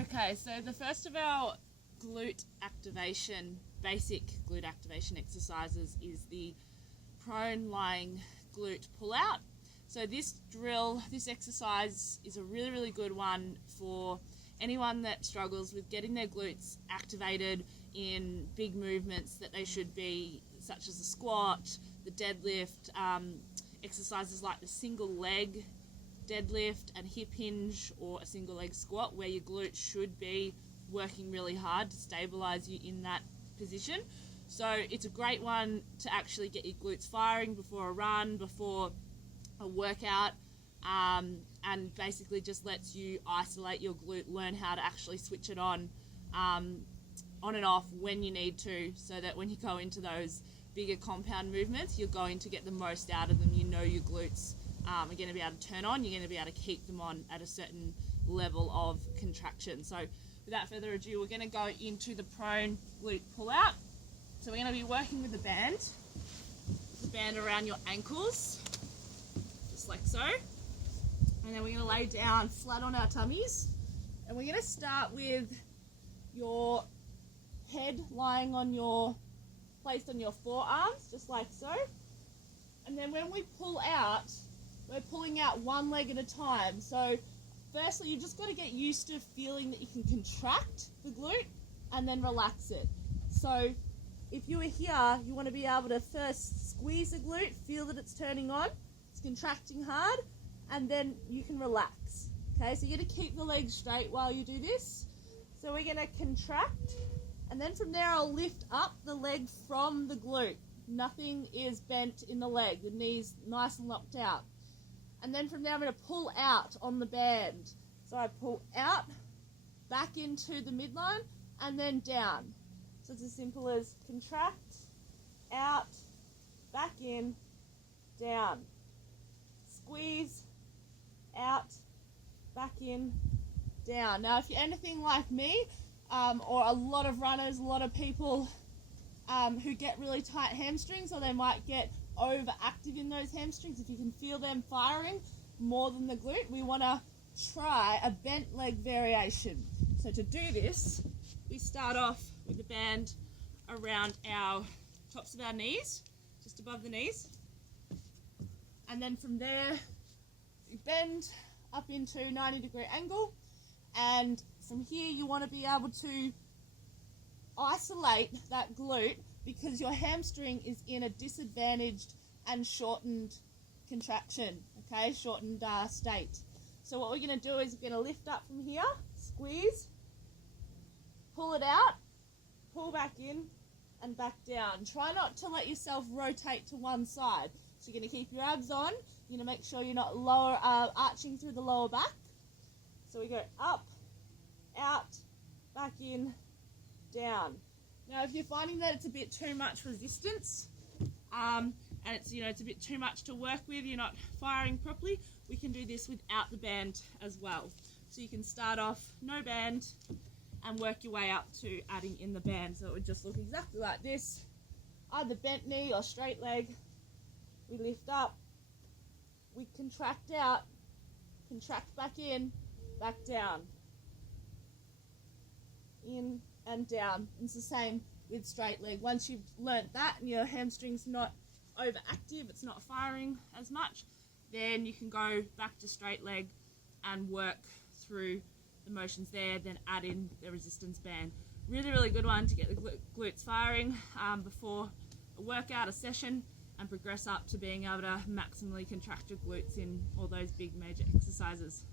Okay, so the first of our glute activation, basic glute activation exercises is the prone lying glute pull out. So this drill, this exercise is a really, really good one for anyone that struggles with getting their glutes activated in big movements that they should be, such as the squat, the deadlift, exercises like the single leg deadlift and hip hinge, or a single leg squat, where your glutes should be working really hard to stabilize you in that position. So it's a great one to actually get your glutes firing before a run, before a workout, and basically just lets you isolate your glute, learn how to actually switch it on and off when you need to, so that when you go into those bigger compound movements, you're going to get the most out of them. You know your glutes are going to be able to turn on, you're going to be able to keep them on at a certain level of contraction. So without further ado, we're going to go into the prone glute pull out. So we're going to be working with the band around your ankles, just like so. And then we're going to lay down flat on our tummies. And we're going to start with your head lying on placed on your forearms, just like so. And then when we pull out, we're pulling out one leg at a time. So firstly, you just got to get used to feeling that you can contract the glute and then relax it. So if you were here, you want to be able to first squeeze the glute, feel that it's turning on, it's contracting hard, and then you can relax. Okay, so you're going to keep the legs straight while you do this. So we're going to contract, and then from there I'll lift up the leg from the glute. Nothing is bent in the leg, the knee's nice and locked out. And then from there I'm going to pull out on the band. So I pull out, back into the midline, and then down. So it's as simple as contract, out, back in, down. Squeeze, out, back in, down. Now if you're anything like me, or a lot of runners, a lot of people who get really tight hamstrings, or they might get overactive in those hamstrings, if you can feel them firing more than the glute, we want to try a bent leg variation. So to do this, we start off with the band around our tops of our knees, just above the knees, and then from there you bend up into 90-degree angle, and from here you want to be able to isolate that glute, because your hamstring is in a disadvantaged and shortened contraction, okay, shortened state. So what we're going to do is we're going to lift up from here, squeeze, pull it out, pull back in and back down. Try not to let yourself rotate to one side. So you're going to keep your abs on, you're going to make sure you're not arching through the lower back. So we go up, out, back in, down. Now, if you're finding that it's a bit too much resistance, and it's a bit too much to work with, you're not firing properly, we can do this without the band as well. So you can start off no band and work your way up to adding in the band. So it would just look exactly like this, either bent knee or straight leg. We lift up, we contract out, contract back in, back down, in and down. It's the same with straight leg. Once you've learnt that and your hamstring's not overactive, it's not firing as much, then you can go back to straight leg and work through the motions there, then add in the resistance band. Really, really good one to get the glutes firing before a workout, a session, and progress up to being able to maximally contract your glutes in all those big major exercises.